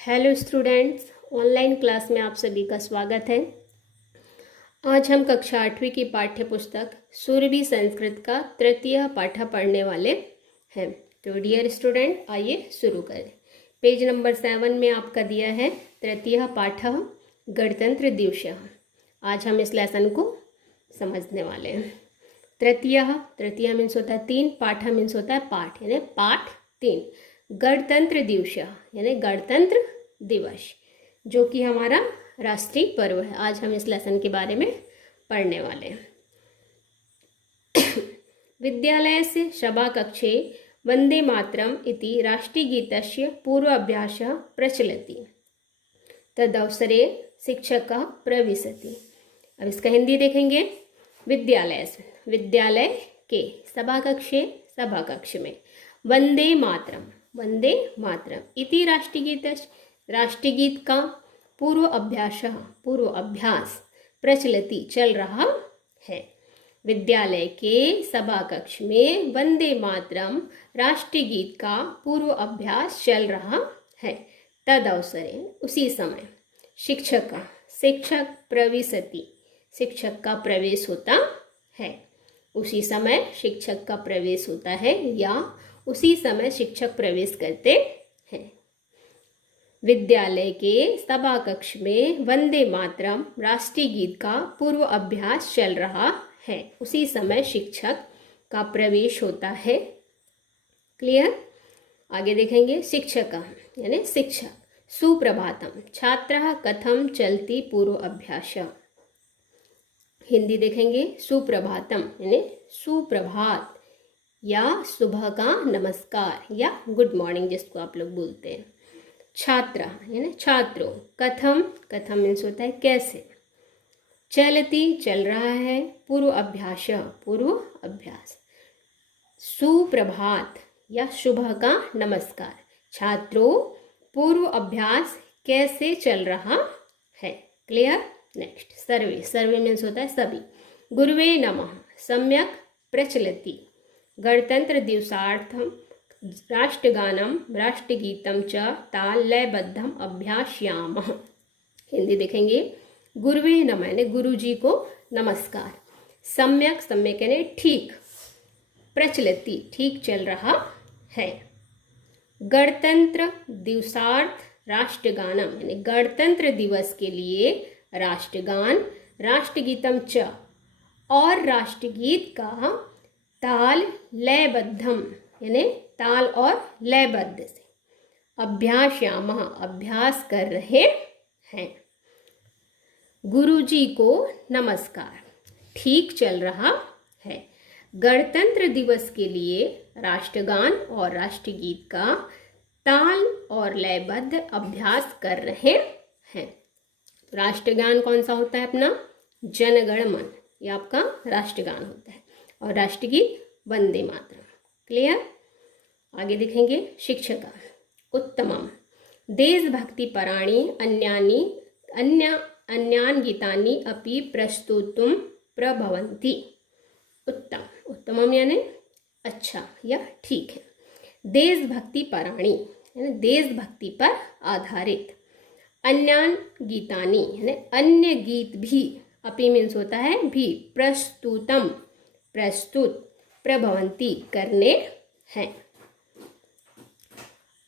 Hello students, online class में आप सभी का स्वागत है। आज हम कक्षा 8वीं की पाठ्य पुस्तक सुरभि संस्कृत का तृतीय पाठ पढ़ने वाले हैं। तो डियर स्टूडेंट, आइए शुरू करें। पेज नंबर 7 में आपका दिया है तृतीय पाठ गणतंत्र दिवस। आज हम इस लेसन को समझने वाले हैं। तृतीय मीन्स होता है 3, पाठ मीन्स होता है पाठ, यानी पाठ 3। गणतंत्र दिवस यानी गणतंत्र दिवस, जो कि हमारा राष्ट्रीय पर्व है। आज हम इस लेसन के बारे में पढ़ने वाले हैं। विद्यालय से सभाकक्षे वंदे मातरम इति राष्ट्रीयगीतस्य पूर्वाभ्यासः प्रचलति, तदवसरे शिक्षकः प्रविशति। अब इसका हिंदी देखेंगे। विद्यालय के, सभाकक्षे सभाकक्ष में, वंदे मातरम इति राष्ट्रीय गीत का पूर्व अभ्यास प्रचलति चल रहा है। विद्यालय के सभाकक्ष में वंदे मातरम राष्ट्रीय गीत का पूर्व अभ्यास चल रहा है। तद अवसरे उसी समय शिक्षक प्रविशति, शिक्षक का प्रवेश होता है। उसी समय शिक्षक का प्रवेश होता है या उसी समय शिक्षक प्रवेश करते हैं। विद्यालय के सभाकक्ष में वंदे मातरम राष्ट्रीय गीत का पूर्व अभ्यास चल रहा है। उसी समय शिक्षक का प्रवेश होता है। क्लियर? आगे देखेंगे। शिक्षक यानी शिक्षक। सुप्रभातम, छात्रः कथम चलति पूर्व अभ्यास। हिंदी देखेंगे। सुप्रभातम यानी सुप्रभात या सुबह का नमस्कार या गुड मॉर्निंग, जिसको आप लोग बोलते हैं। छात्र यानी छात्रों। कथम मीन्स होता है कैसे। चलती चल रहा है। पूर्व अभ्यास। सुप्रभात या सुबह का नमस्कार। छात्रों, पूर्व अभ्यास कैसे चल रहा है। क्लियर? नेक्स्ट। सर्वे मीन्स होता है सभी। गुरुवे नमः सम्यक प्रचलति। गणतंत्र दिवसार्थम राष्ट्रगानम राष्ट्रगीतम च ताल लयबद्धम अभ्यास्यामः। हिंदी देखेंगे। गुरुवे नमः यानी गुरु जी को नमस्कार। सम्यक यानी ठीक। प्रचलति ठीक चल रहा है। गणतंत्र दिवसार्थ राष्ट्रगानम यानी गणतंत्र दिवस के लिए राष्ट्रगान, राष्ट्रगीतम च और राष्ट्रगीत का ताल लयबद्धम यानी ताल और लयबद्ध से अभ्यास्यामः अभ्यास कर रहे हैं। गुरुजी को नमस्कार ठीक चल रहा है। गणतंत्र दिवस के लिए राष्ट्रगान और राष्ट्रगीत का ताल और लयबद्ध अभ्यास कर रहे हैं। राष्ट्रगान कौन सा होता है अपना? जनगण मन, ये आपका राष्ट्रगान होता है। और राष्ट्रगीत वंदे मातरम। क्लियर? आगे देखेंगे। शिक्षक। उत्तमम देशभक्ति पराणि अन्यान गीतानि अपि प्रस्तुतुम प्रभवन्ति। उत्तमम यानी अच्छा या ठीक है। देशभक्ति पराणि यानी देशभक्ति पर आधारित। अन्यान गीतानि यानी अन्य गीत भी। अपि मीन्स होता है भी। प्रस्तुत प्रभवंती करने हैं।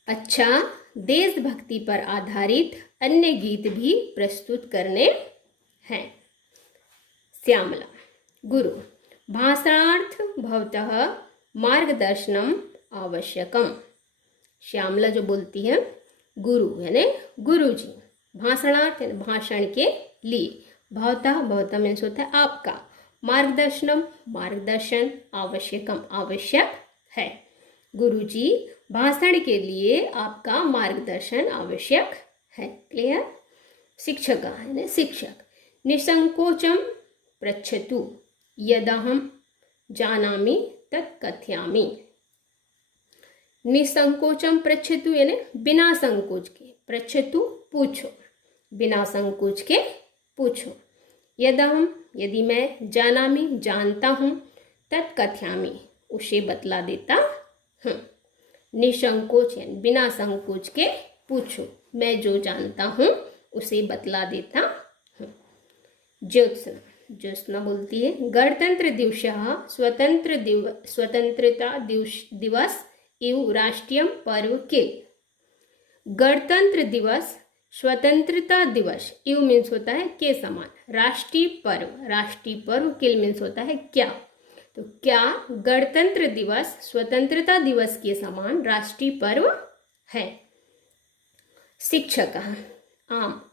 अच्छा, देशभक्ति पर आधारित अन्य गीत भी प्रस्तुत करने हैं। श्यामला। गुरु। भाषणार्थ भवतः मार्गदर्शनम आवश्यकम। श्यामला जो बोलती है गुरु यानी गुरुजी। भाषणार्थ यानी भाषण के लिए। भवतः मीन्स होता है आपका। मार्गदर्शन आवश्यकम आवश्यक है। गुरुजी, भाषण के लिए आपका मार्गदर्शन आवश्यक है। क्लियर? शिक्षक यानी शिक्षक। निसंकोचम पृच्छतु यदहम जानामि तत् कथयामि। निसंकोचम पृच्छतु यानी बिना संकोच के। पृच्छतु पूछो, बिना संकोच के पूछो। यदहम यदि मैं, जानामि जानता हूँ, तत् कथयामि उसे बतला देता हूँ। निसंकोच यानी बिना संकोच के पूछो। मैं जो जानता हूँ उसे बतला देता हूँ। ज्योत्सना, ज्योत्सना बोलती है गणतंत्र दिवसः स्वतंत्रता दिवस इव राष्ट्रीय पर्व किल। गणतंत्र दिवस, स्वतंत्रता दिवस, इव मीन्स होता है के समान, राष्ट्रीय पर्व किल मीन्स होता है क्या। तो क्या गणतंत्र दिवस स्वतंत्रता दिवस के समान राष्ट्रीय पर्व है। शिक्षकः आम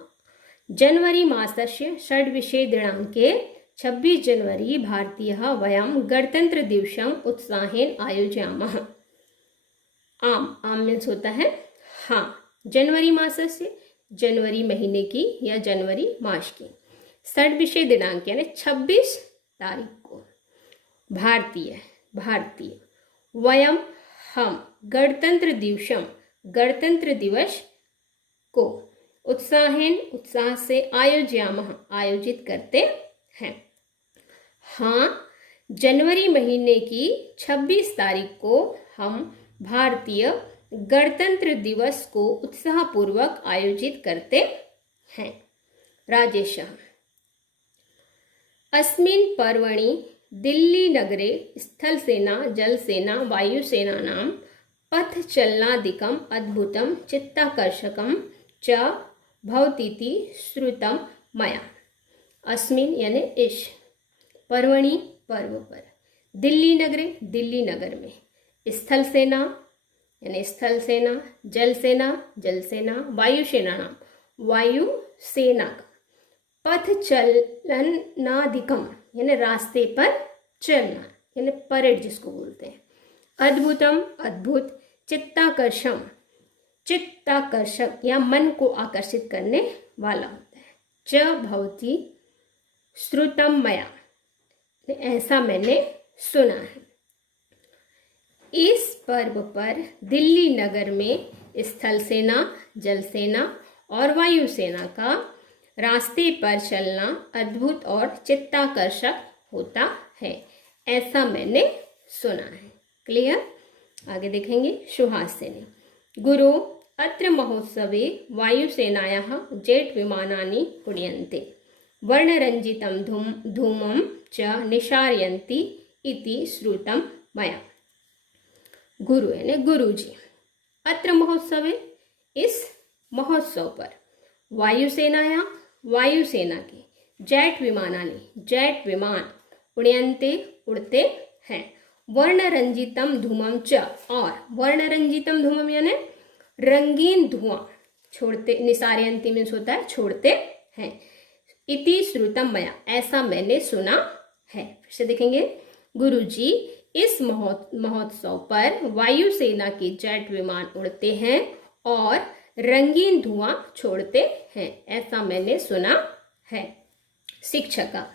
जनवरी मासस्य षड्विंशे दिनाङ्के 26 जनवरी भारतीयः वयं गणतंत्र दिवसम् उत्साहेन आयोजयामः। आम मीन्स होता है हाँ, जनवरी मासस्य, जनवरी महीने की या जनवरी मास की, षड्विंशे दिनांक यानी 26 तारीख को, भारतीय, वयम हम, गणतंत्र दिवस को, उत्साह से, आयोजित करते हैं। हाँ, जनवरी महीने की 26 तारीख को हम भारतीय गणतंत्र दिवस को उत्साहपूर्वक आयोजित करते हैं। राजेशः अस्मिन् पर्वणि दिल्ली नगरे स्थलसेना, जलसेना, वायुसेनानां पथचलनादिकम् अद्भुतं चित्ताकर्षकं च भवतीति श्रुतं मया। अस्मिन् यानी इस, पर्वणि पर्व पर, दिल्ली नगर में, स्थल सेना यानी स्थल सेना, जल सेना, वायु सेना का, पथ चलनादिकम यानी रास्ते पर चलना यानी परेड जिसको बोलते हैं, अद्भुत, चित्ताकर्षक या मन को आकर्षित करने वाला होता है। च भवती श्रुतम मया, ऐसा मैंने सुना है। इस पर्व पर दिल्ली नगर में स्थल सेना, जल सेना और वायु सेना का रास्ते पर चलना अद्भुत और चित्ताकर्षक होता है, ऐसा मैंने सुना है। क्लियर। आगे देखेंगे सुहासिनी। गुरु अत्र महोत्सवे वायुसेनायाः जेट विमानानि उड्यन्ते, वर्णरञ्जितं धूमं च निशारयन्ति इति श्रुतं मया। गुरु यानी गुरु जी, अत्र महोत्सवे इस महोत्सव पर, वायुसेना के, जेट विमान उड्यन्ते उड़ते हैं, वर्णरंजितम धूमम च, और वर्णरंजितम धूमम यानी रंगीन धुआं छोड़ते, निसारयन्ति मीन्स होता है छोड़ते हैं, इति श्रुतम मया, ऐसा मैंने सुना है। फिर से देखेंगे, गुरुजी इस महोत्सव पर वायुसेना के जेट विमान उड़ते हैं और रंगीन धुआं छोड़ते हैं, ऐसा मैंने सुना है। शिक्षका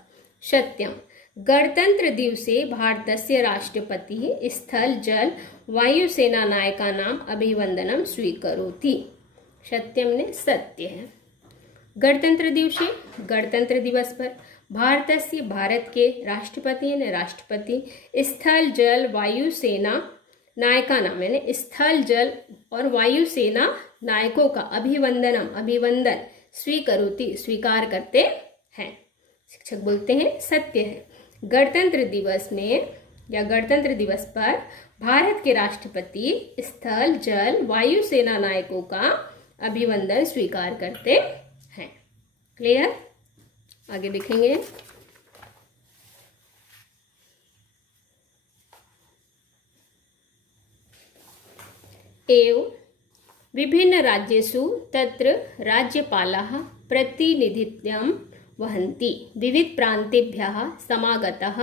सत्यम गणतंत्र दिवसे भारतस्य राष्ट्रपति स्थल जल वायुसेना नायकानां अभिवंदनम स्वीकरोति। सत्यम ने सत्य है। गणतंत्र दिवस पर भारतस्य, भारत के राष्ट्रपति यानी राष्ट्रपति, स्थल जल वायु सेना नायकानां यानी स्थल जल और वायु सेना नायकों का अभिवंदन स्वीकरोति स्वीकार करते हैं। शिक्षक बोलते हैं सत्य है। गणतंत्र दिवस में या गणतंत्र दिवस पर भारत के राष्ट्रपति स्थल जल वायु सेना नायकों का अभिवंदन स्वीकार करते हैं। क्लियर। आगे देखेंगे, एवं विभिन्न राज्येषु तत्र राज्यपालाः प्रतिनिधित्वं वहन्ति, विविध प्रान्तेभ्यः समागताः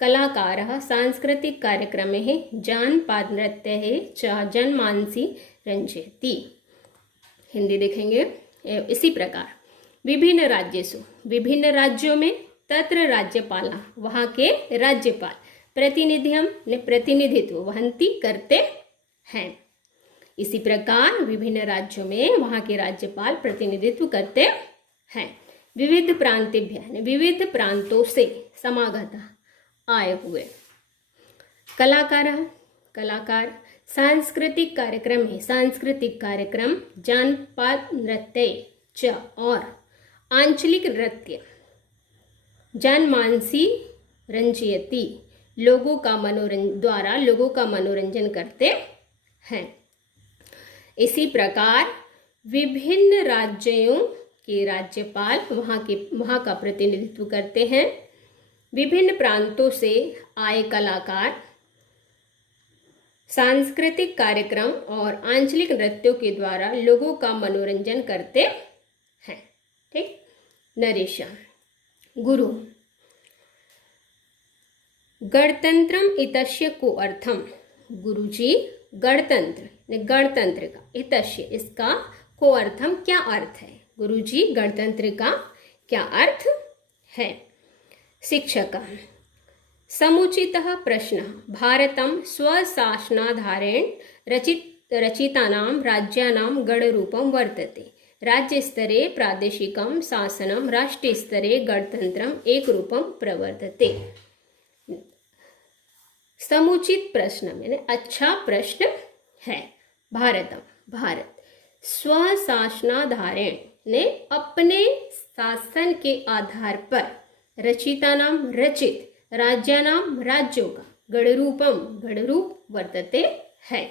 कलाकाराः सांस्कृतिक कार्यक्रमैः जानपदनृत्यैः च जनमानसि रंजयति। हिंदी देखेंगे। इसी प्रकार विभिन्न राज्यों में तत्र राज्यपाला वहाँ के राज्यपाल प्रतिनिधित्व वहन्ति करते हैं। इसी प्रकार विभिन्न राज्यों में वहाँ के राज्यपाल प्रतिनिधित्व करते हैं। विविध प्रांतेभ्य विविध प्रांतों से समागत आए हुए कलाकार सांस्कृतिक कार्यक्रम है, सांस्कृतिक कार्यक्रम, जानपद नृत्य च और आंचलिक नृत्य, जनमानसी रंजयती, लोगों का मनोरंजन करते हैं। इसी प्रकार विभिन्न राज्यों के राज्यपाल वहाँ का प्रतिनिधित्व करते हैं। विभिन्न प्रांतों से आए कलाकार सांस्कृतिक कार्यक्रम और आंचलिक नृत्यों के द्वारा लोगों का मनोरंजन करते हैं। ठीक। नरेशन। गुरु। गणतंत्रम इतस्य को अर्थम, गुरुजी गणतंत्र का इतस्य इसका को अर्थम क्या अर्थ है? गुरुजी गणतंत्र का क्या अर्थ है? शिक्षक। समुचितः प्रश्नः भारतं स्वशासनाधारेण रचितानां राज्यानां गणरूपं वर्तते। राज्यस्तरे प्रादेशिकं शासनं, राष्ट्रस्तरे गणतन्त्रम् एकरूपं प्रवर्तते। समुचित प्रश्न यानी अच्छा प्रश्न है। भारत स्वशासनाधारेण ने अपने शासन के आधार पर, रचितानाम रचित, राज्यानाम राज्यों का, गणरूप वर्तते है।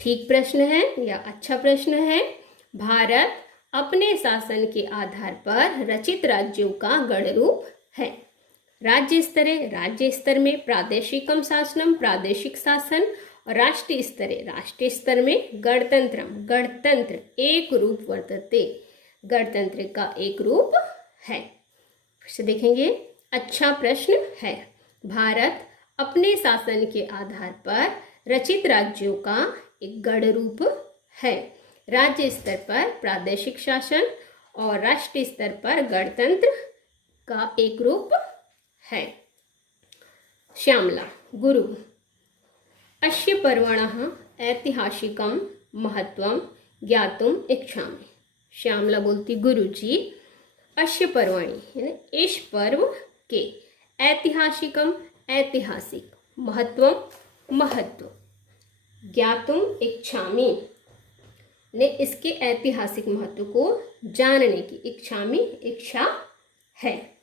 ठीक प्रश्न है या अच्छा प्रश्न है। भारत अपने शासन के आधार पर रचित राज्यों का गणरूप है। राज्य स्तर में प्रादेशिकम शासनम, प्रादेशिक शासन, और राष्ट्रीय स्तर में गणतंत्र एक रूप वर्तते, गणतंत्र का एक रूप है। फिर से देखेंगे, अच्छा प्रश्न है। भारत अपने शासन के आधार पर रचित राज्यों का एक गणरूप है। राज्य स्तर पर प्रादेशिक शासन और राष्ट्रीय स्तर पर गणतंत्र का एक रूप है। श्यामला। गुरु। अस्य पर्वणः ऐतिहासिकं महत्वं ज्ञातुम् इच्छामि। श्यामला बोलती, गुरुजी अस्य पर्वणि यानी इस पर्व के, ऐतिहासिक महत्व, ज्ञातुम इच्छामि ने इसके ऐतिहासिक महत्व को जानने की इच्छा है।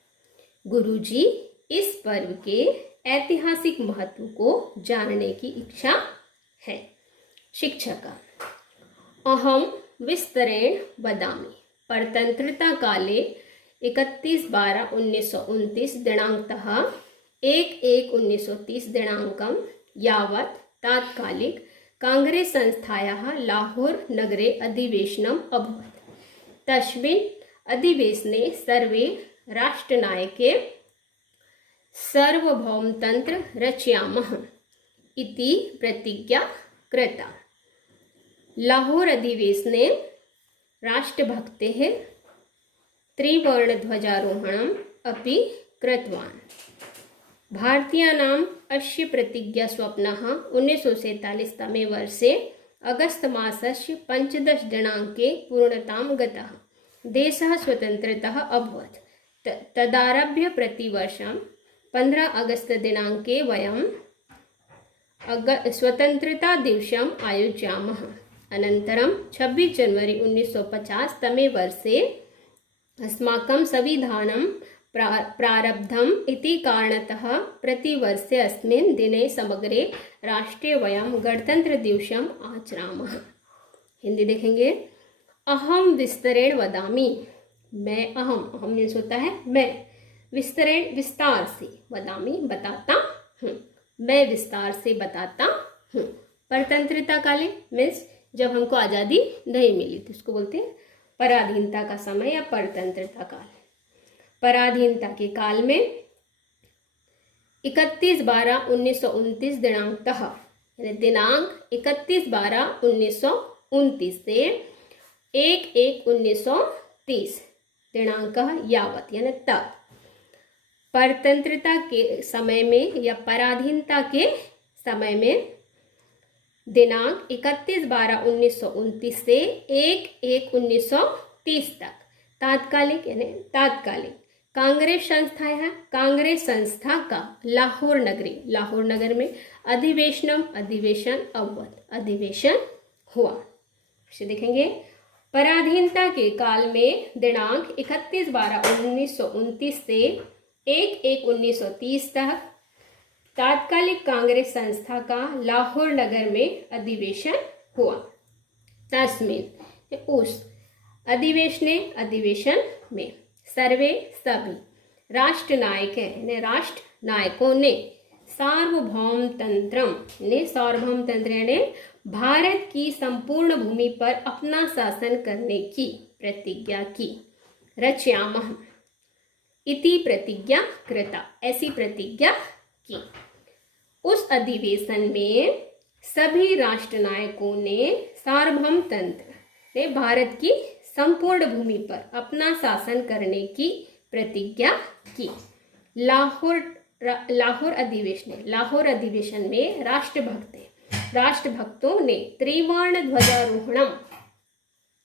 गुरुजी इस पर्व के ऐतिहासिक महत्व को जानने की इच्छा है। शिक्षक। अहम विस्तरेण वदामि। परतंत्रता काले 31/12/1929 दिनांकतः 1/1/1930 दिनांकं यावत् तात्कालिक कांग्रेस संस्थायाः लाहोर नगरे अधिवेशनम् अभवत्। तस्मिन् अधिवेशने सर्वे राष्ट्रनायके सार्वभौमतंत्र रचयामः इति प्रतिज्ञा कृता। लाहोर अधिवेशने राष्ट्रभक्तेः त्रिवर्णध्वजारोहणम् अपि कृतवान्। भारतीयानाम् अस्य प्रतिज्ञा स्वप्नः 1947 तमे वर्षे अगस्त मासस्य 15 दिनाङ्के पूर्णतां गतः। देशः स्वतन्त्रतः अभवत्। तदारभ्य प्रतिवर्षं 15 अगस्त दिनाङ्के वयं स्वतन्त्रता दिवसम् आयोजयामः। अनन्तरं 26 जनवरी 1950 तमे वर्षे अस्माकं संविधानं प्रारब्धम् इति कारणतः प्रतिवर्षे अस्मिन् दिने समग्रे राष्ट्रे वयं गणतंत्र दिवसम् आचरामः। हिंदी देखेंगे। अहम विस्तरेण वदामि, मैं, अहम मीन्स होता है मैं, विस्तरेण विस्तार से, वदामि बताता हूँ, मैं विस्तार से बताता हूँ। परतंत्रता काले मीन्स जब हमको आज़ादी नहीं मिली थी, उसको बोलते हैं पराधीनता का समय या परतंत्रता काल। पराधीनता के काल में 31/12/1929 दिनांकतः यानी दिनांक 31/12/1929 से 1/1/1930 दिनांक यावत यानी तक, परतंत्रता के समय में या पराधीनता के समय में दिनांक 31/12/1929 से 1/1/1930 तक तात्कालिक यानी तात्कालिक कांग्रेस संस्था है, कांग्रेस संस्था का लाहौर नगर में अधिवेशन अववत, अधिवेशन हुआ। फिर देखेंगे, पराधीनता के काल में दिनांक 31/12/1929 से 1/1/1930 तक तात्कालिक कांग्रेस संस्था का लाहौर नगर में अधिवेशन हुआ। तस्मिन, उस अधिवेशन में सर्वे सभी राष्ट्र नायकों ने सार्वभौम तंत्र यानी भारत की संपूर्ण भूमि पर अपना शासन करने की प्रतिज्ञा की। रचयामः इति प्रतिज्ञा कृता, ऐसी प्रतिज्ञा की। उस अधिवेशन में सभी राष्ट्र नायकों ने सार्वभौम तंत्र ने भारत की संपूर्ण भूमि पर अपना शासन करने की प्रतिज्ञा की। लाहौर अधिवेशन में राष्ट्रभक्तों ने त्रिवर्ण ध्वजारोहणम,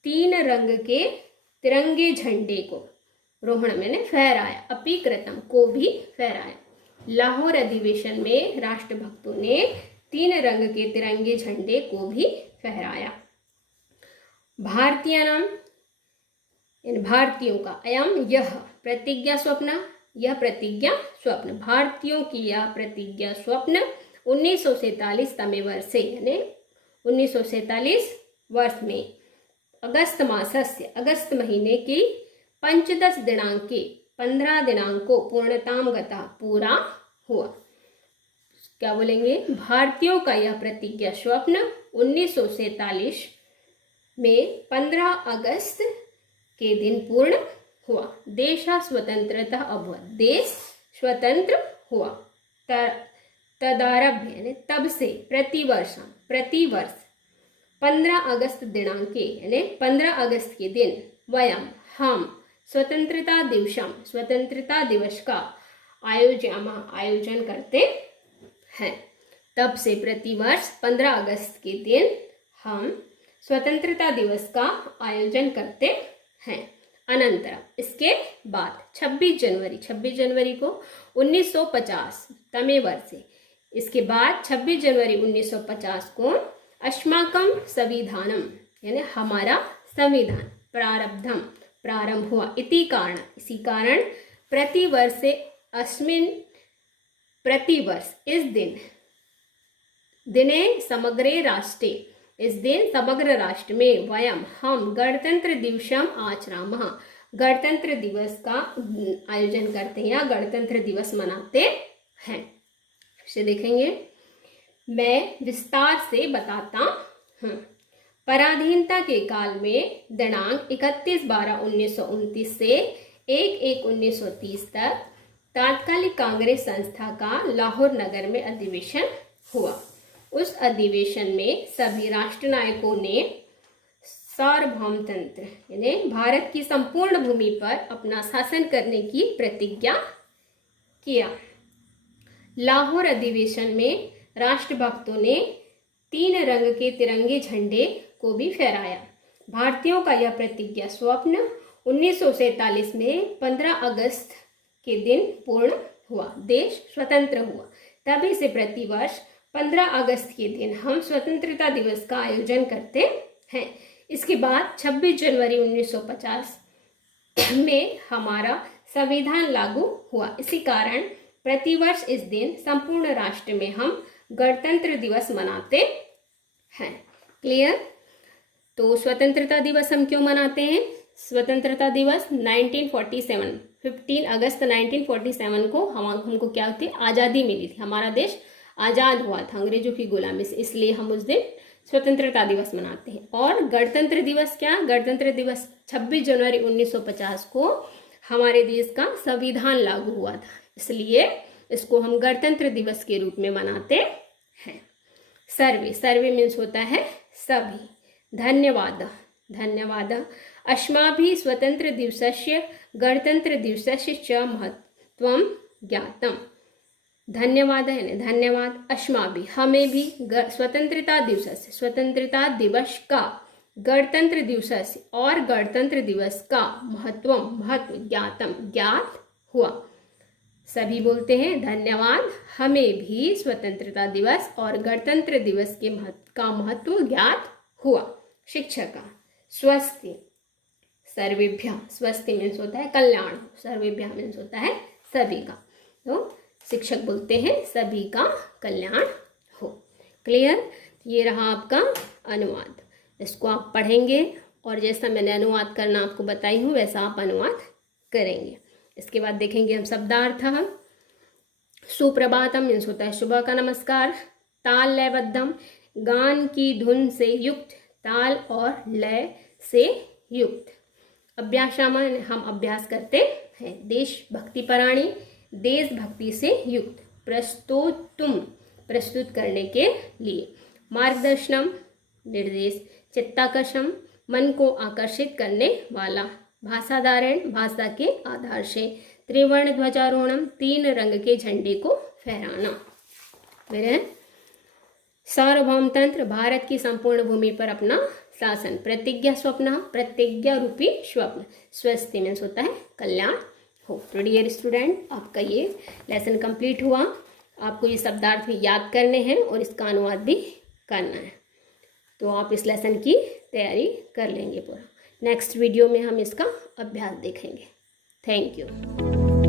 3 रंग के तिरंगे झंडे को, रोहण मैंने फहराया, अपीकृतम को भी फहराया। लाहौर अधिवेशन में राष्ट्रभक्तों ने 3 रंग के तिरंगे झंडे को भी फहराया। भारतीयों का अयम यह प्रतिज्ञा स्वप्न, भारतीयों की यह प्रतिज्ञा स्वप्न 1947 वर्ष से यानी 1947 वर्ष में अगस्त महीने की 15 दिनांक को पूर्णताम गता, पूरा हुआ। क्या बोलेंगे, भारतीयों का यह प्रतिज्ञा स्वप्न 1947 में 15 अगस्त के दिन पूर्ण हुआ। देशा स्वतंत्रता अभवत, देश स्वतंत्र हुआ। तदारभ्य यानी तब से प्रतिवर्ष 15 अगस्त दिनांके यानी 15 अगस्त के दिन वयम हम स्वतंत्रता दिवस का आयोजन करते हैं। तब से प्रतिवर्ष 15 अगस्त के दिन हम स्वतंत्रता दिवस का आयोजन करते हैं। अनंतरम, इसके बाद 26 जनवरी को 1950 तमे वर्षे, इसके बाद 26 जनवरी 1950 को अस्माकं संविधानम यानी हमारा संविधान प्रारंभ हुआ। इसी कारण प्रतिवर्ष इस दिन समग्र राष्ट्र में वयम हम गणतंत्र दिवसम आचरामः, गणतंत्र दिवस का आयोजन करते हैं या गणतंत्र दिवस मनाते हैं। इसे देखेंगे, मैं विस्तार से बताता हूँ। पराधीनता के काल में दिनांक 31/12/1929 से 1/1/1930 तक तात्कालिक कांग्रेस संस्था का लाहौर नगर में अधिवेशन हुआ। उस अधिवेशन में सभी राष्ट्र नायकों ने सार्वभौम तंत्र यानी भारत की संपूर्ण भूमि पर अपना शासन करने की प्रतिज्ञा किया। लाहौर अधिवेशन में राष्ट्रभक्तों ने 3 रंग के तिरंगे झंडे को भी फहराया। भारतीयों का यह प्रतिज्ञा स्वप्न 1947 में 15 अगस्त के दिन पूर्ण हुआ। देश स्वतंत्र हुआ। तभी से प्रतिवर्ष 15 अगस्त के दिन हम स्वतंत्रता दिवस का आयोजन करते हैं। इसके बाद 26 जनवरी 1950 में हमारा संविधान लागू हुआ। इसी कारण प्रतिवर्ष इस दिन संपूर्ण राष्ट्र में हम गणतंत्र दिवस मनाते हैं। क्लियर? तो स्वतंत्रता दिवस हम क्यों मनाते हैं? स्वतंत्रता दिवस 1947 15 अगस्त 1947 को हमको क्या होती है, आज़ादी मिली थी। हमारा देश आज़ाद हुआ था अंग्रेजों की गुलामी से, इसलिए हम उस दिन स्वतंत्रता दिवस मनाते हैं। और गणतंत्र दिवस क्या? गणतंत्र दिवस 26 जनवरी 1950 को हमारे देश का संविधान लागू हुआ था, इसलिए इसको हम गणतंत्र दिवस के रूप में मनाते हैं। सर्वे मीन्स होता है सभी। धन्यवाद। अस्माभिः स्वतंत्र दिवसस्य गणतंत्र दिवसस्य च महत्वं ज्ञातम्। धन्यवाद है ना, धन्यवाद। अस्माभिः हमें भी स्वतंत्रता दिवस का गणतंत्र दिवस और गणतंत्र दिवस का महत्व ज्ञात हुआ। सभी बोलते हैं धन्यवाद, हमें भी स्वतंत्रता दिवस और गणतंत्र दिवस के का महत्व ज्ञात हुआ। शिक्षक का स्वस्ति सर्वेभ्य, स्वस्ति मीन्स होता है कल्याण, सर्वेभ्य मीन्स होता है सभी का। तो शिक्षक बोलते हैं सभी का कल्याण हो। क्लियर? ये रहा आपका अनुवाद। इसको आप पढ़ेंगे और जैसा मैंने अनुवाद करना आपको बताई हूँ वैसा आप अनुवाद करेंगे। इसके बाद देखेंगे हम शब्दार्थ। सुप्रभातम मीन्स होता है सुबह का नमस्कार। ताल लयबद्धम, गान की धुन से युक्त, ताल और लय से युक्त। अभ्यासामन, हम अभ्यास करते हैं। देशभक्ति पराणी, देशभक्ति से युक्त। प्रस्तोतुम, प्रस्तुत करने के लिए। मार्गदर्शनम, निर्देश। चित्ताकर्षम, मन को आकर्षित करने वाला। भाषाधारण, भाषा के आधार से। त्रिवर्ण ध्वजारोहणम, 3 रंग के झंडे को फहराना। फिर सार्वभौम तंत्र, भारत की संपूर्ण भूमि पर अपना शासन। प्रतिज्ञा स्वप्न, प्रतिज्ञा रूपी स्वप्न। स्वस्ति मीन्स होता है कल्याण हो। तो डियर स्टूडेंट, आपका ये लेसन कंप्लीट हुआ। आपको ये शब्दार्थ भी याद करने हैं और इसका अनुवाद भी करना है। तो आप इस लेसन की तैयारी कर लेंगे पूरा। नेक्स्ट वीडियो में हम इसका अभ्यास देखेंगे। Thank you.